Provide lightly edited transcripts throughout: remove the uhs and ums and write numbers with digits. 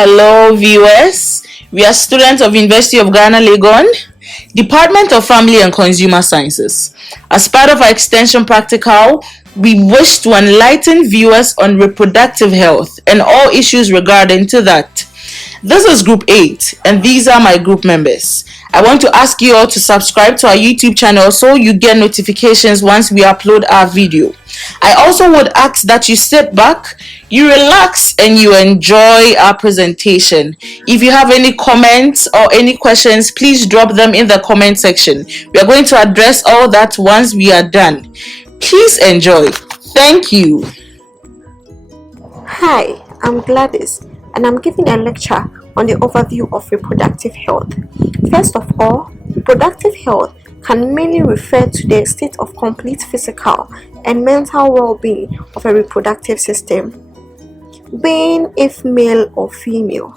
Hello viewers, we are students of University of Ghana, Legon, Department of Family and Consumer Sciences. As part of our extension practical, we wish to enlighten viewers on reproductive health and all issues regarding to that. This is Group 8 and these are my group members. I want to ask you all to subscribe to our YouTube channel so you get notifications once we upload our video. I also would ask that you sit back, you relax, and you enjoy our presentation. If you have any comments or any questions, please drop them in the comment section. We are going to address all that once we are done. Please enjoy. Thank you. Hi, I'm Gladys, and I'm giving a lecture on the overview of reproductive health. First of all, reproductive health can mainly refer to the state of complete physical and mental well-being of a reproductive system, being if male or female.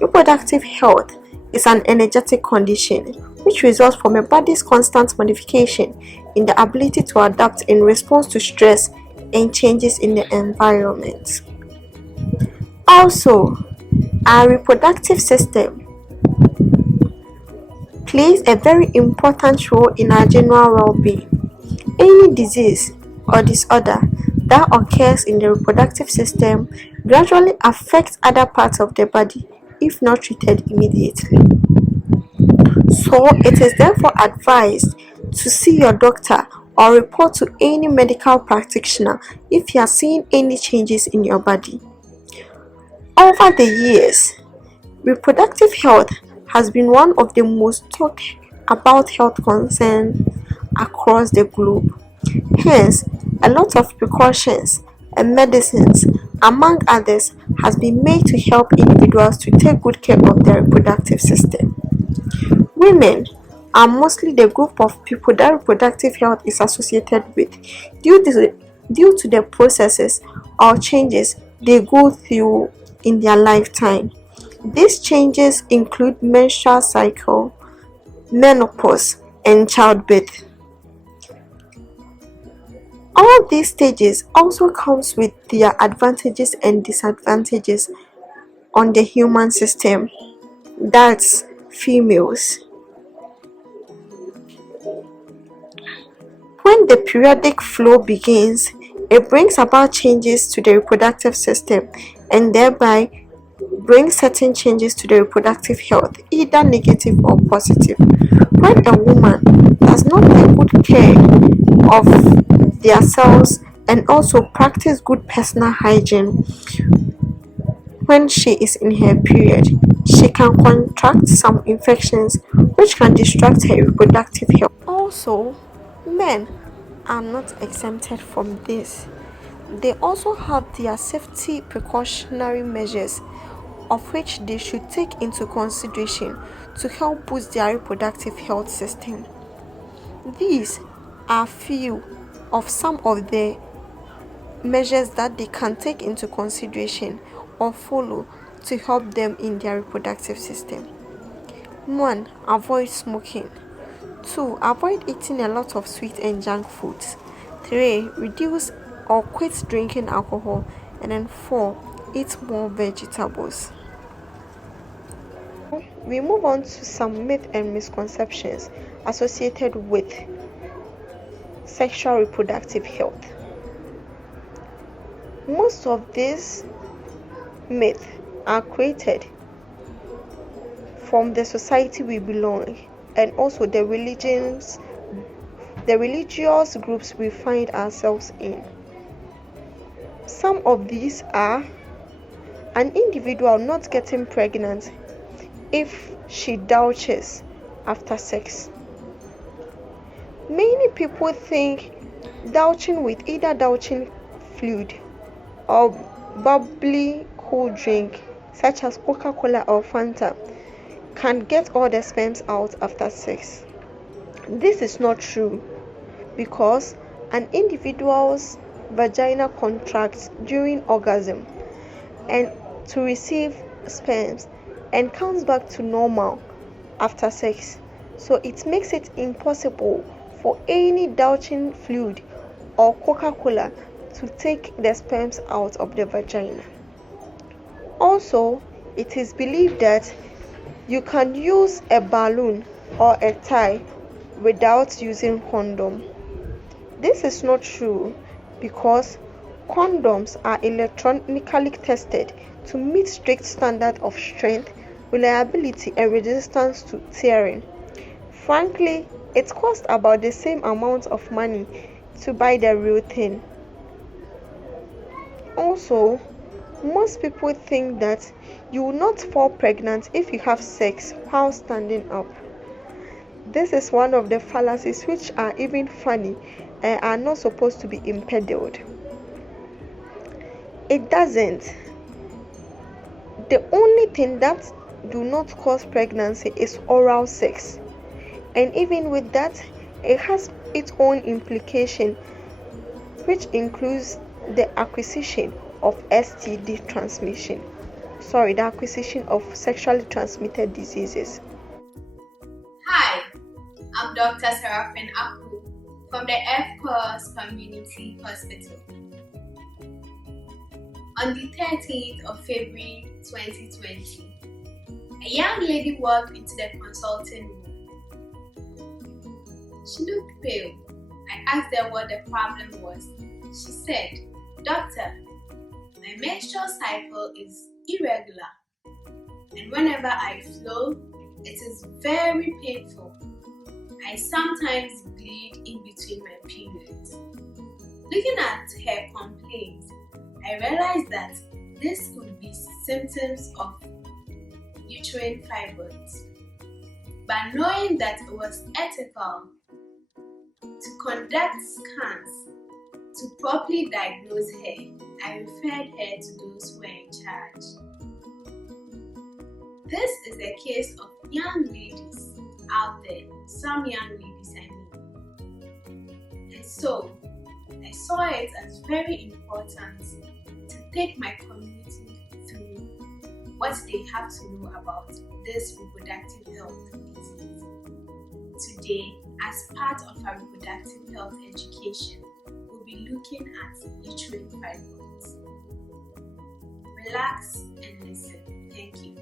Reproductive health is an energetic condition which results from a body's constant modification in the ability to adapt in response to stress and changes in the environment. Also, our reproductive system plays a very important role in our general well-being. Any disease or disorder that occurs in the reproductive system gradually affects other parts of the body if not treated immediately. So, it is therefore advised to see your doctor or report to any medical practitioner if you are seeing any changes in your body. Over the years, reproductive health has been one of the most talked about health concerns across the globe. Hence, a lot of precautions and medicines, among others, has been made to help individuals to take good care of their reproductive system. Women are mostly the group of people that reproductive health is associated with due to the processes or changes they go through in their lifetime. These changes include menstrual cycle, menopause, and childbirth. All these stages also comes with their advantages and disadvantages on the human system. That's females. When the periodic flow begins, it brings about changes to the reproductive system and thereby brings certain changes to the reproductive health, either negative or positive. When a woman does not take good care of their cells and also practice good personal hygiene when she is in her period, she can contract some infections which can disrupt her reproductive health. Also, men are not exempted from this. They also have their safety precautionary measures of which they should take into consideration to help boost their reproductive health system. These are few of some of the measures that they can take into consideration or follow to help them in their reproductive system. 1. Avoid smoking. 2. Avoid eating a lot of sweet and junk foods. 3. Reduce or quit drinking alcohol. And then 4. Eat more vegetables. We move on to some myths and misconceptions associated with sexual reproductive health. Most of these myths are created from the society we belong and also the religious groups we find ourselves in. Some of these are an individual not getting pregnant if she douches after sex. Many people think douching with either douching fluid or bubbly cool drink such as Coca-Cola or Fanta can get all the sperms out after sex. This is not true because an individual's vagina contracts during orgasm and to receive sperms and comes back to normal after sex. So it makes it impossible for any douching fluid or Coca-Cola to take the sperms out of the vagina. Also, It is believed that you can use a balloon or a tie without using condom. This is not true because condoms are electronically tested to meet strict standards of strength, reliability, and resistance to tearing. Frankly, it costs about the same amount of money to buy the real thing. Also, most people think that you will not fall pregnant if you have sex while standing up. This is one of the fallacies which are even funny and are not supposed to be impeded. It doesn't. The only thing that do not cause pregnancy is oral sex. And even with that, it has its own implication, which includes the acquisition of STD transmission. The acquisition of sexually transmitted diseases. Hi, I'm Dr. Serafin Aku from the F-Course Community Hospital. On the 13th of February 2020, a young lady walked into the consulting room. She looked pale. I asked her what the problem was. She said, "Doctor, my menstrual cycle is irregular, and whenever I flow, it is very painful. I sometimes bleed in between my periods." Looking at her complaint, I realized that this could be symptoms of uterine fibroids. But knowing that it was ethical to conduct scans to properly diagnose her, I referred her to those who were in charge. This is a case of young ladies out there, some young ladies I mean. And so, I saw it as very important to take my community through what they have to know about this reproductive health disease. Today, as part of our reproductive health education, we'll be looking at uterine fibroids. Relax and listen. Thank you.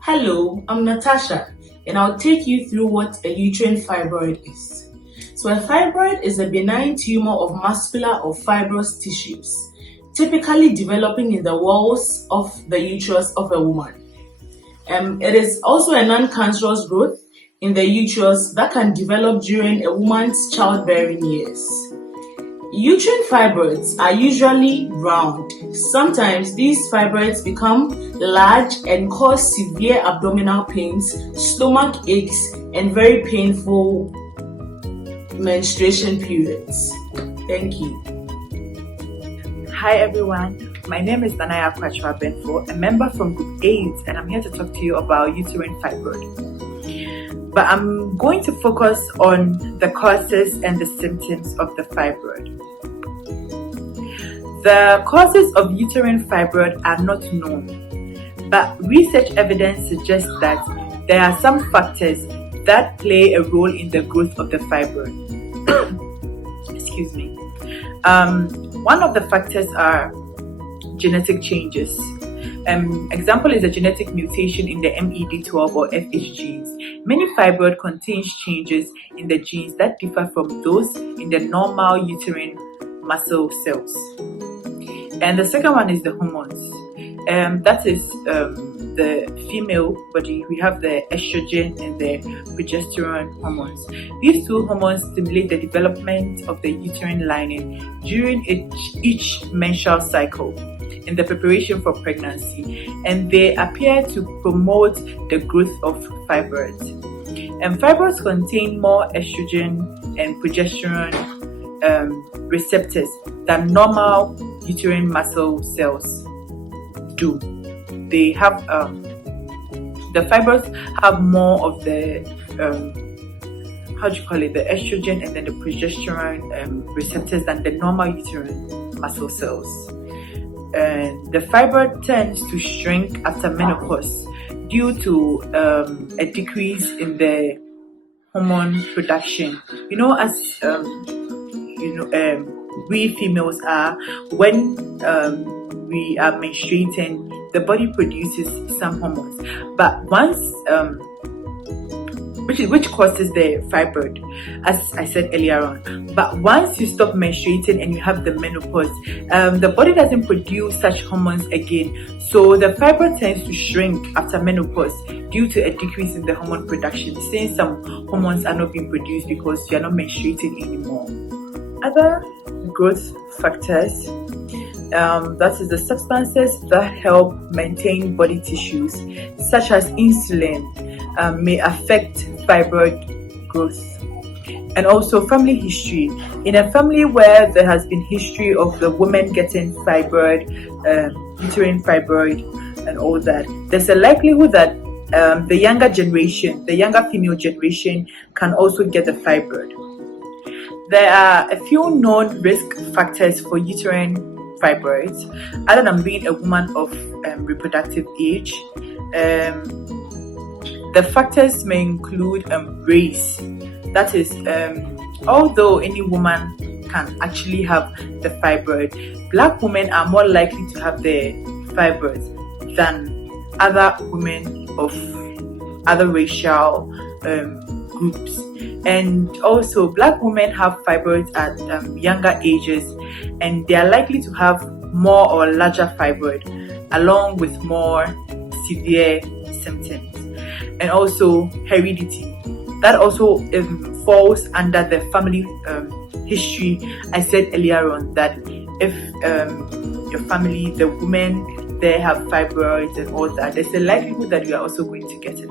Hello, I'm Natasha, and I'll take you through what a uterine fibroid is. So a fibroid is a benign tumor of muscular or fibrous tissues, typically developing in the walls of the uterus of a woman. It is also a non-cancerous growth in the uterus that can develop during a woman's childbearing years. Uterine fibroids are usually round. Sometimes these fibroids become large and cause severe abdominal pains, stomach aches, and very painful menstruation periods. Thank you. Hi everyone, my name is Nanaya Kwachwa Benfo, a member from Group 8, and I'm here to talk to you about uterine fibroid. But I'm going to focus on the causes and the symptoms of the fibroid. The causes of uterine fibroid are not known, but research evidence suggests that there are some factors that play a role in the growth of the fibroid. Excuse me. One of the factors are genetic changes. Example is a genetic mutation in the MED12 or FH genes. Many fibroid contains changes in the genes that differ from those in the normal uterine muscle cells. And the second one is the hormones. That is the female body. We have the estrogen and the progesterone hormones. These two hormones stimulate the development of the uterine lining during each menstrual cycle in the preparation for pregnancy, and they appear to promote the growth of fibroids. And fibroids contain more estrogen and progesterone receptors than normal uterine muscle cells do. They have the fibroids have more of the the estrogen and then the progesterone receptors than the normal uterine muscle cells. And the fibroid tends to shrink after menopause due to a decrease in the hormone production. We females are, when we are menstruating, the body produces some hormones, but once which causes the fibroid, as I said earlier on. But once you stop menstruating and you have the menopause, the body doesn't produce such hormones again. So the fibroid tends to shrink after menopause due to a decrease in the hormone production, since some hormones are not being produced because you are not menstruating anymore. Other growth factors, that is the substances that help maintain body tissues, such as insulin, may affect fibroid growth. And also family history. In a family where there has been history of the woman getting fibroid, uterine fibroid and all that, there's a likelihood that the younger generation, the younger female generation, can also get the fibroid. There are a few known risk factors for uterine fibroids, other than being a woman of reproductive age. The factors may include race. That is, although any woman can actually have the fibroid, black women are more likely to have the fibroids than other women of other racial groups. And also, black women have fibroids at younger ages, and they are likely to have more or larger fibroid, along with more severe symptoms. And also heredity, that also falls under the family history. I said earlier on that if your family, the women there have fibroids and all that, there's a likelihood that you are also going to get it.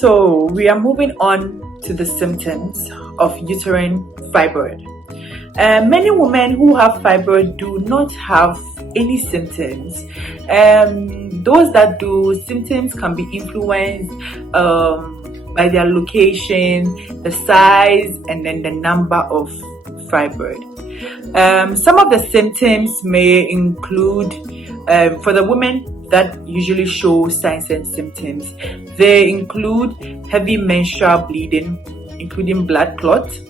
So we are moving on to the symptoms of uterine fibroid. Many women who have fibroid do not have any symptoms. Those that do, symptoms can be influenced by their location, the size, and then the number of fibroid. Some of the symptoms may include, for the women that usually show signs and symptoms, they include heavy menstrual bleeding, including blood clots.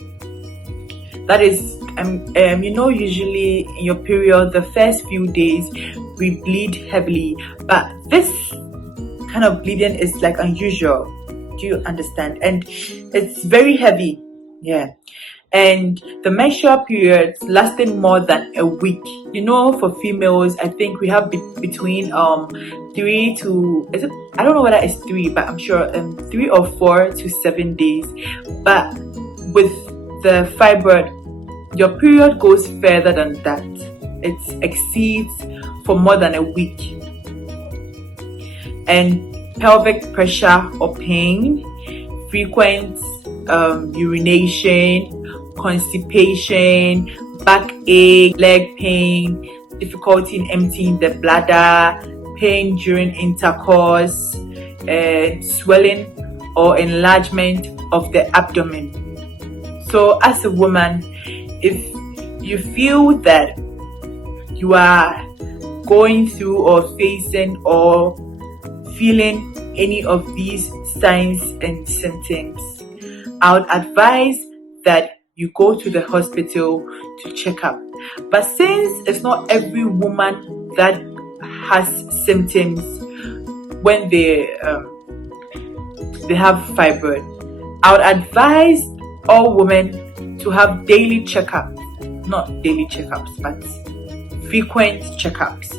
That is, usually in your period, the first few days, we bleed heavily, but this kind of bleeding is like unusual. Do you understand? And it's very heavy. Yeah. And the menstrual periods lasting more than a week. For females, I think we have between 3 to, I don't know whether it's 3, but I'm sure 3 or 4 to 7 days. But with the fibroid, your period goes further than that. It exceeds for more than a week. And pelvic pressure or pain, frequent urination, constipation, backache, leg pain, difficulty in emptying the bladder, pain during intercourse, swelling or enlargement of the abdomen. So as a woman, if you feel that you are going through or facing or feeling any of these signs and symptoms, I would advise that you go to the hospital to check up. But since it's not every woman that has symptoms when they have fibroid, I would advise all women to have daily checkups, not daily checkups, but frequent checkups,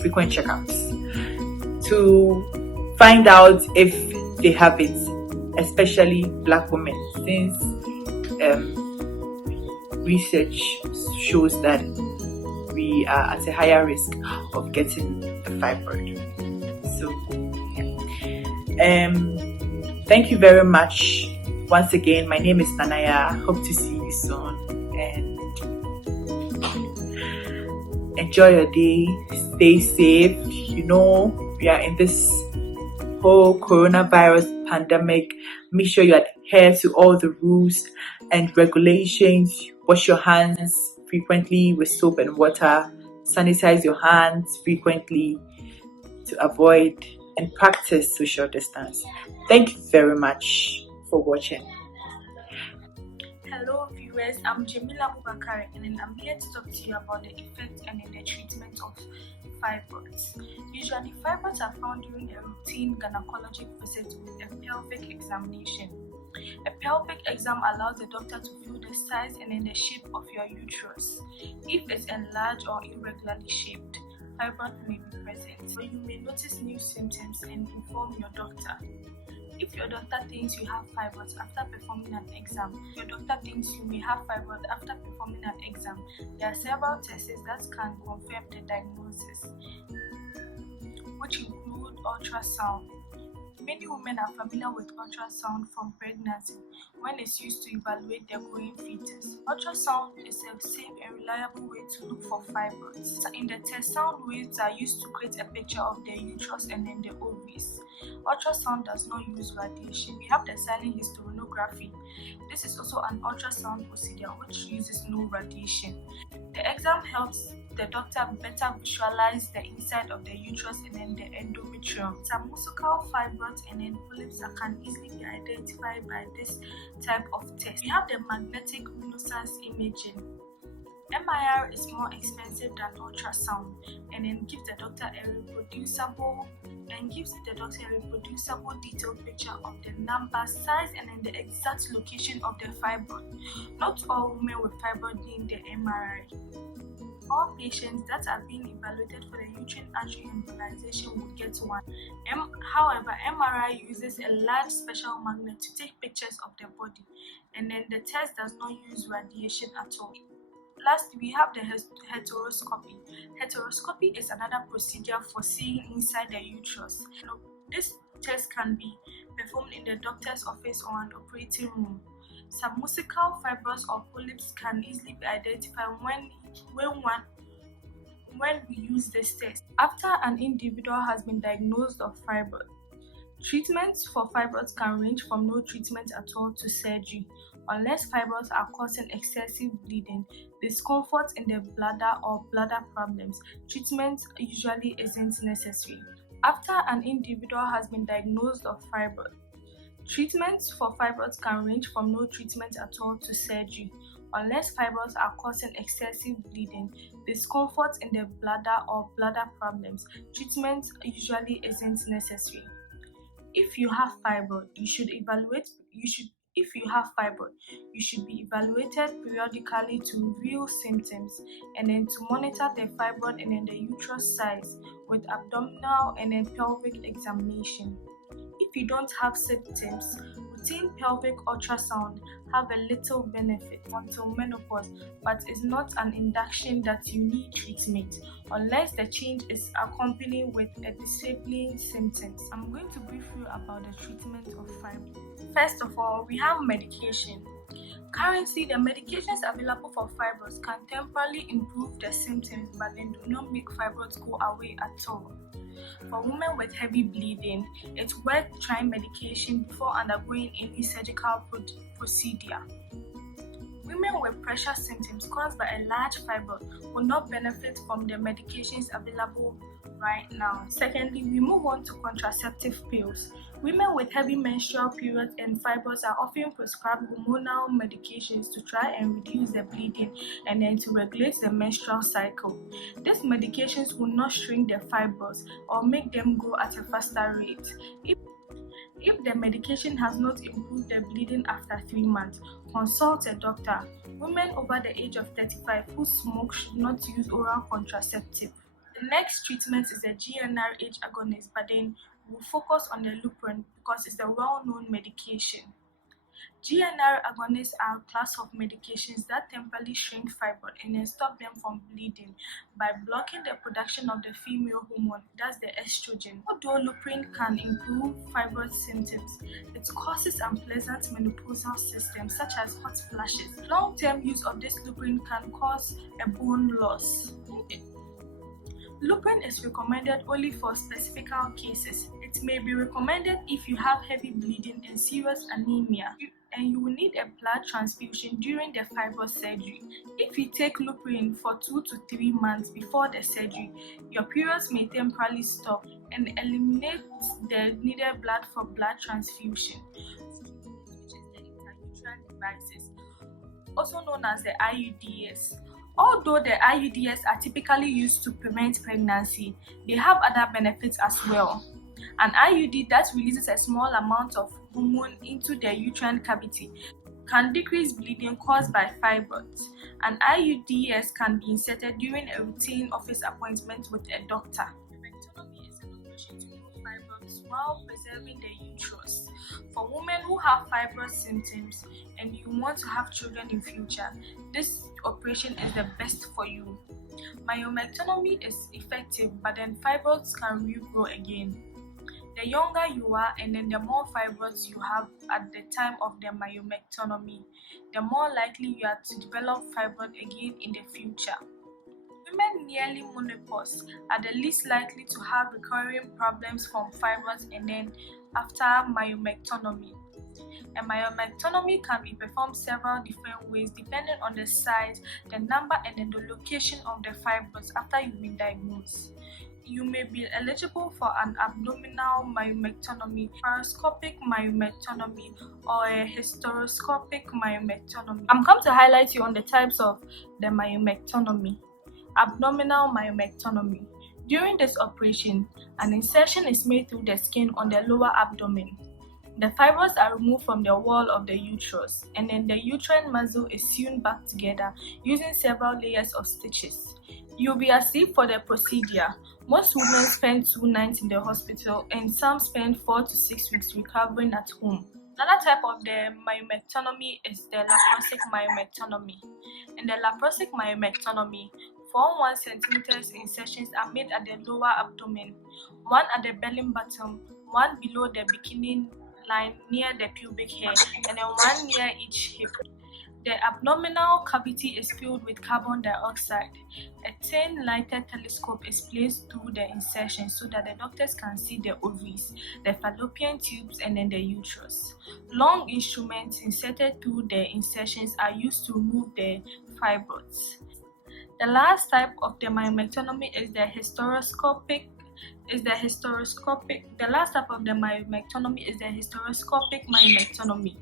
frequent checkups, to find out if they have it, especially black women, since research shows that we are at a higher risk of getting the fibroid. So, yeah. Thank you very much. Once again, my name is Nanaya. Hope to see you soon, and enjoy your day. Stay safe. We are in this whole coronavirus pandemic. Make sure you adhere to all the rules and regulations. Wash your hands frequently with soap and water. Sanitize your hands frequently to avoid and practice social distance. Thank you very much for watching. Hello, viewers. viewers, I'm Jamila Bubakari, and I'm here to talk to you about the effect and the treatment of fibroids. Usually, fibroids are found during a routine gynecologic visit with a pelvic examination. A pelvic exam allows the doctor to view the size and the shape of your uterus. If it's enlarged or irregularly shaped, fibroids may be present. So you may notice new symptoms and inform your doctor. If your doctor thinks you have fibroids after performing an exam, your doctor thinks you may have fibroids after performing an exam, there are several tests that can confirm the diagnosis, which include ultrasound. Many women are familiar with ultrasound from pregnancy when it's used to evaluate their growing fetus. Ultrasound is a safe and reliable way to look for fibroids. In the test, sound waves are used to create a picture of the uterus and then the ovaries. Ultrasound does not use radiation. We have the silent hysteroscopy. This is also an ultrasound procedure which uses no radiation. The exam helps the doctor better visualize the inside of the uterus and then the endometrium. Some musical fibroids and then polyps can easily be identified by this type of test. We have the magnetic resonance imaging. MRI is more expensive than ultrasound and then gives the doctor a reproducible detailed picture of the number, size, and then the exact location of the fibroid. Not all women with fibroid need the MRI. All patients that are being evaluated for the uterine artery embolization will get one. However, MRI uses a large special magnet to take pictures of the body, and then the test does not use radiation at all. Last, we have the heteroscopy. Heteroscopy is another procedure for seeing inside the uterus. This test can be performed in the doctor's office or an operating room. Submucosal fibroids or polyps can easily be identified when we use this test. After an individual has been diagnosed of fibroid, treatments for fibroids can range from no treatment at all to surgery. Unless fibroids are causing excessive bleeding, discomfort in the bladder, or bladder problems, treatment usually isn't necessary. After an individual has been diagnosed of fibroid, treatments for fibroids can range from no treatment at all to surgery. Unless fibroids are causing excessive bleeding, discomfort in the bladder, or bladder problems, treatment usually isn't necessary. If you have fibroid, you should be evaluated periodically to reveal symptoms and then to monitor the fibroid and then the uterus size with abdominal and then pelvic examination. If you don't have symptoms, routine pelvic ultrasound have a little benefit until menopause, but is not an indication that you need treatment unless the change is accompanied with a disabling symptoms. I'm going to brief you about the treatment of fibroids. First of all, we have medication. Currently, the medications available for fibroids can temporarily improve the symptoms, but they do not make fibroids go away at all. For women with heavy bleeding, it's worth trying medication before undergoing any surgical procedure. Women with pressure symptoms caused by a large fibroid will not benefit from the medications available right now. Secondly, we move on to contraceptive pills. Women with heavy menstrual periods and fibroids are often prescribed hormonal medications to try and reduce the bleeding and then to regulate the menstrual cycle. These medications will not shrink the fibroids or make them grow at a faster rate. If the medication has not improved the bleeding after 3 months, consult a doctor. Women over the age of 35 who smoke should not use oral contraceptive. The next treatment is a GnRH agonist, but then we'll focus on the lupron because it's a well-known medication. GnR agonists are a class of medications that temporarily shrink fibroid and then stop them from bleeding by blocking the production of the female hormone, that's the estrogen. Although lupron can improve fibroid symptoms, it causes unpleasant menopausal symptoms such as hot flashes. Long-term use of this lupron can cause a bone loss. Lupron is recommended only for specific cases. It may be recommended if you have heavy bleeding and serious anemia, and you will need a blood transfusion during the fibroid surgery. If you take lupron for 2 to 3 months before the surgery, your periods may temporarily stop and eliminate the needed blood for blood transfusion, which is the intrauterine devices. also known as the IUDs. Although the IUDs are typically used to prevent pregnancy, they have other benefits as well. An IUD that releases a small amount of hormone into the uterine cavity can decrease bleeding caused by fibroids. An IUDs can be inserted during a routine office appointment with a doctor. Hysterectomy is an operation to remove fibroids while preserving the uterus. For women who have fibroid symptoms and you want to have children in future, this operation is the best for you. Myomectomy is effective, but then fibroids can regrow again. The younger you are and then the more fibroids you have at the time of the myomectomy, the more likely you are to develop fibroid again in the future. Women nearly menopause are the least likely to have recurring problems from fibroids and then after myomectomy. A myomectomy can be performed several different ways depending on the size, the number, and then the location of the fibroids after you've been diagnosed. You may be eligible for an abdominal myomectomy, laparoscopic myomectomy, or a hysteroscopic myomectomy. I'm come to highlight you on the types of the myomectomy. Abdominal myomectomy. During this operation, an insertion is made through the skin on the lower abdomen. The fibroids are removed from the wall of the uterus, and then the uterine muscle is sewn back together using several layers of stitches. You'll be asleep for the procedure. Most women spend 2 nights in the hospital, and some spend 4 to 6 weeks recovering at home. Another type of the myomectomy is the laparoscopic myomectomy. In the laparoscopic myomectomy, 4 1 cm insertions are made at the lower abdomen, 1 at the belly button, 1 below the bikini line near the pubic hair, and then 1 near each hip. The abdominal cavity is filled with carbon dioxide. A thin lighted telescope is placed through the insertion so that the doctors can see the ovaries, the fallopian tubes, and then the uterus. Long instruments inserted through the insertions are used to remove the fibroids. The last type of the myomectomy is the hysteroscopic. The last type of the myomectomy is the hysteroscopic myomectomy.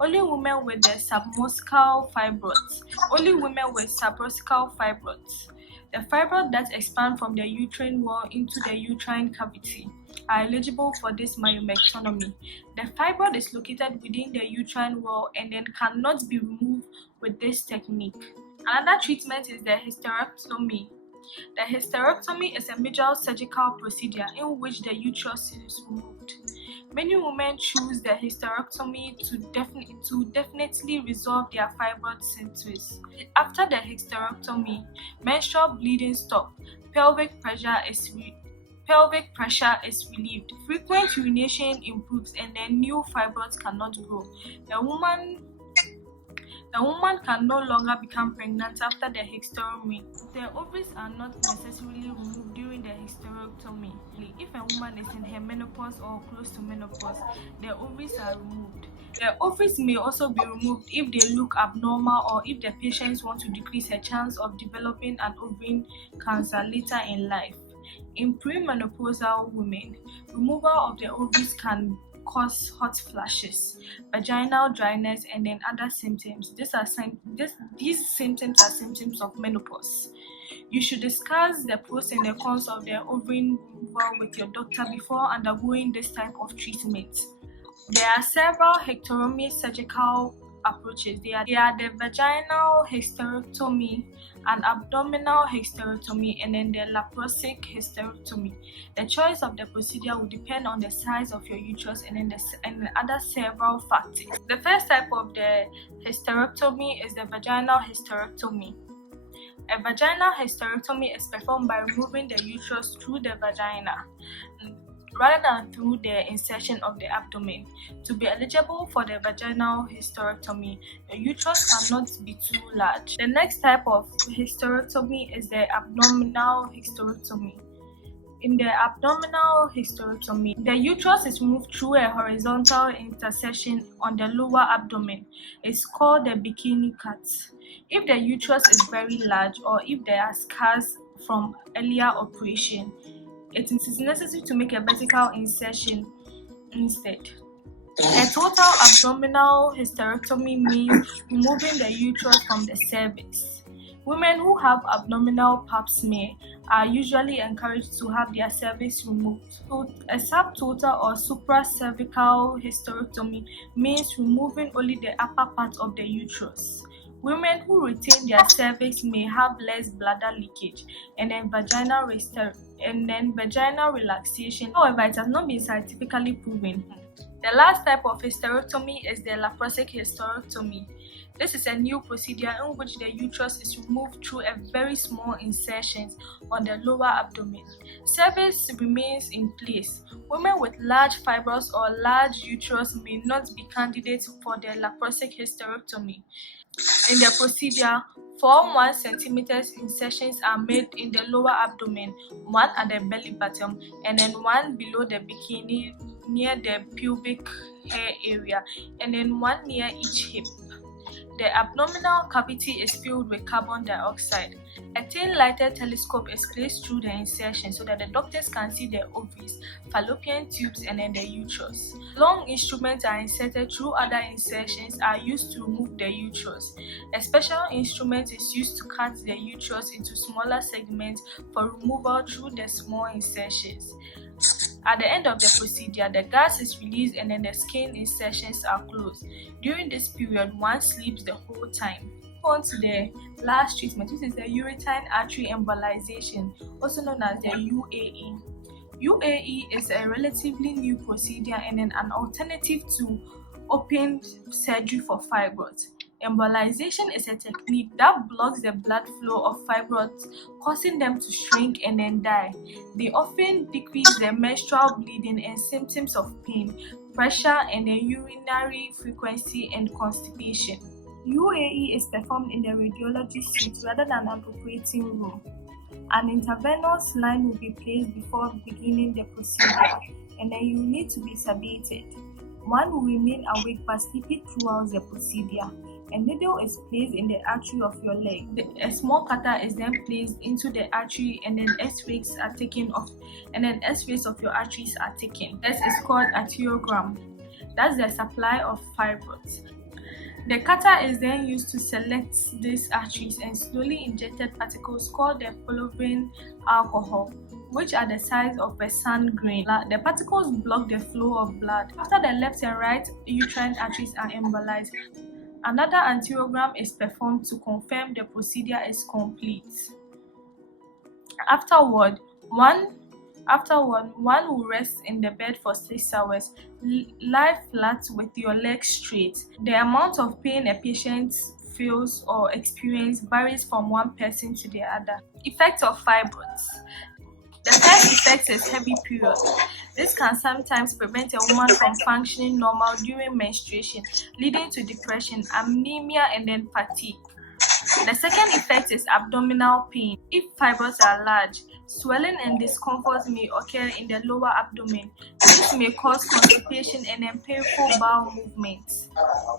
Only women with the submucosal fibroids. Only women with submucosal fibroids. The fibroids that expand from the uterine wall into the uterine cavity are eligible for this myomectomy. The fibroid is located within the uterine wall and then cannot be removed with this technique. Another treatment is the hysterectomy. The hysterectomy is a major surgical procedure in which the uterus is removed. Many women choose the hysterectomy to definitely resolve their fibroid symptoms. After the hysterectomy, menstrual bleeding stops, pelvic pressure is relieved, frequent urination improves, and then new fibroids cannot grow. The woman can no longer become pregnant after the hysterectomy. The ovaries are not necessarily removed during the hysterectomy. If a woman is in her menopause or close to menopause, the ovaries are removed. The ovaries may also be removed if they look abnormal or if the patient wants to decrease her chance of developing an ovarian cancer later in life. In premenopausal women, removal of the ovaries can cause hot flashes, vaginal dryness, and then other symptoms. These symptoms are symptoms of menopause. You should discuss the pros and the cons of the ovarian removal with your doctor before undergoing this type of treatment. There are several hysterectomy surgical approaches. They are the vaginal hysterectomy, an abdominal hysterectomy, and then the laparoscopic hysterectomy. The choice of the procedure will depend on the size of your uterus and other several factors. The first type of the hysterectomy is the vaginal hysterectomy. A vaginal hysterectomy is performed by removing the uterus through the vagina rather than through the insertion of the abdomen. To be eligible for the vaginal hysterectomy, the uterus cannot be too large. The next type of hysterectomy is the abdominal hysterectomy. In the abdominal hysterectomy, the uterus is removed through a horizontal intersection on the lower abdomen. It's called the bikini cut. If the uterus is very large or if there are scars from earlier operation, it is necessary to make a vertical insertion instead. A total abdominal hysterectomy means removing the uterus from the cervix. Women who have abdominal pap smear are usually encouraged to have their cervix removed. So a subtotal or supracervical hysterectomy means removing only the upper part of the uterus. Women who retain their cervix may have less bladder leakage and then vaginal relaxation. However, it has not been scientifically proven. The last type of hysterectomy is the laparoscopic hysterectomy. This is a new procedure in which the uterus is removed through a very small incision on the lower abdomen. Cervix remains in place. Women with large fibroids or large uterus may not be candidates for the laparoscopic hysterectomy. In the procedure, 4 1 cm incisions are made in the lower abdomen, one at the belly button, and then one below the bikini near the pubic hair area, and then one near each hip. The abdominal cavity is filled with carbon dioxide. A thin lighted telescope is placed through the insertion so that the doctors can see the ovaries, fallopian tubes, and then the uterus. Long instruments are inserted through other insertions are used to remove the uterus. A special instrument is used to cut the uterus into smaller segments for removal through the small insertions. At the end of the procedure, the gas is released and then the skin insertions are closed. During this period, one sleeps the whole time. On to the last treatment, which is the uterine artery embolization, also known as the UAE. UAE is a relatively new procedure and an alternative to open surgery for fibroids. Embolization is a technique that blocks the blood flow of fibroids, causing them to shrink and then die. They often decrease the menstrual bleeding and symptoms of pain, pressure, and then urinary frequency and constipation. UAE is performed in the radiology suite rather than an operating room. An intravenous line will be placed before beginning the procedure, and then you need to be sedated. One will remain awake but sleepy throughout the procedure. A needle is placed in the artery of your leg. A small cutter is then placed into the artery, and then X-rays are taken off, and then X-rays of your arteries are taken. This is called arteriogram. That's the supply of fibroids. The cutter is then used to select these arteries and slowly injected particles called the fullerene alcohol, which are the size of a sand grain. The particles block the flow of blood. After the left and right uterine arteries are embolized, another arteriogram is performed to confirm the procedure is complete. Afterward, one will rest in the bed for 6 hours. Lie flat with your legs straight. The amount of pain a patient feels or experiences varies from one person to the other. Effects of fibroids. The first effect is heavy period. This can sometimes prevent a woman from functioning normal during menstruation, leading to depression, anemia, and then fatigue. The second effect is abdominal pain. If fibroids are large, swelling and discomfort may occur in the lower abdomen. This may cause constipation and then painful bowel movements.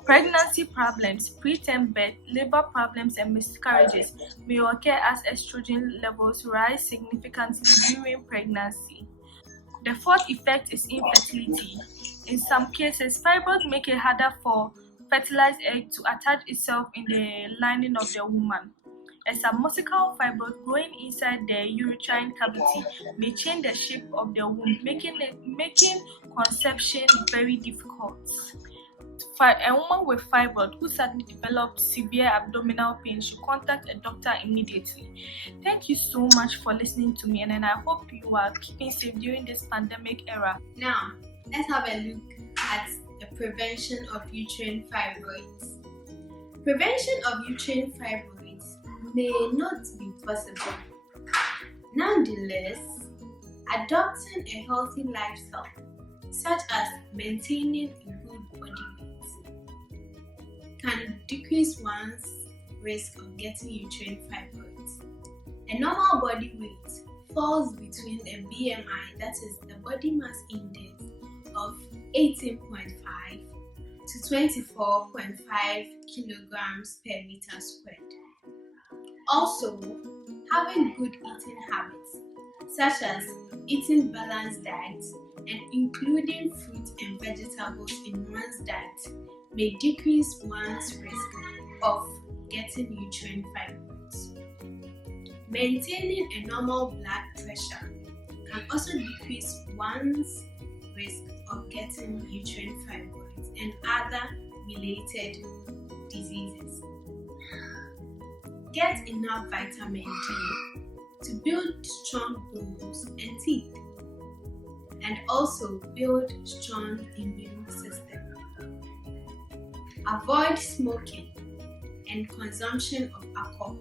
Pregnancy problems, preterm birth, labor problems, and miscarriages may occur as estrogen levels rise significantly during pregnancy. The fourth effect is infertility. In some cases, fibroids make it harder for fertilized egg to attach itself in the lining of the woman. A submucosal fibroid growing inside the uterine cavity may change the shape of the womb, making conception very difficult. For a woman with fibroid who suddenly develops severe abdominal pain should contact a doctor immediately. Thank you so much for listening to me, and I hope you are keeping safe during this pandemic era. Now, let's have a look at the prevention of uterine fibroids. Prevention of uterine fibroids may not be possible. Nonetheless, adopting a healthy lifestyle, such as maintaining a good body weight, can decrease one's risk of getting uterine fibroids. A normal body weight falls between a BMI, that is the body mass index, of 18.5 to 24.5 kilograms per meter squared. Also, having good eating habits, such as eating balanced diets and including fruit and vegetables in one's diet may decrease one's risk of getting uterine fibroids. Maintaining a normal blood pressure can also decrease one's risk of getting uterine fibroids and other related diseases. Get enough vitamin D to build strong bones and teeth, and also build strong immune system. Avoid smoking and consumption of alcohol,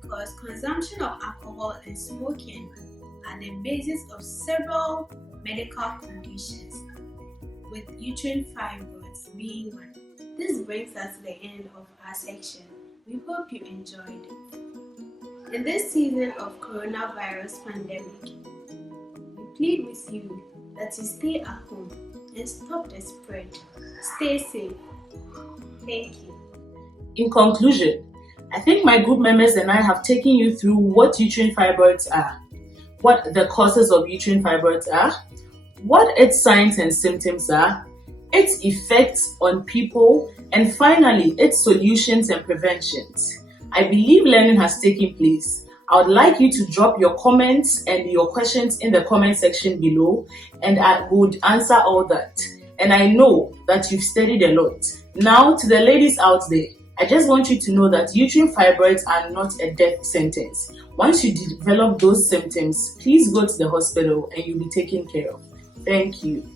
because consumption of alcohol and smoking are the basis of several medical conditions, with uterine fibroids being one. This brings us to the end of our section. We hope you enjoyed it. In this season of coronavirus pandemic, we plead with you that you stay at home and stop the spread. Stay safe. Thank you. In conclusion, I think my group members and I have taken you through what uterine fibroids are, what the causes of uterine fibroids are, what its signs and symptoms are, its effects on people, and finally, its solutions and preventions. I believe learning has taken place. I would like you to drop your comments and your questions in the comment section below, and I would answer all that. And I know that you've studied a lot. Now, to the ladies out there, I just want you to know that uterine fibroids are not a death sentence. Once you develop those symptoms, please go to the hospital and you'll be taken care of. Thank you.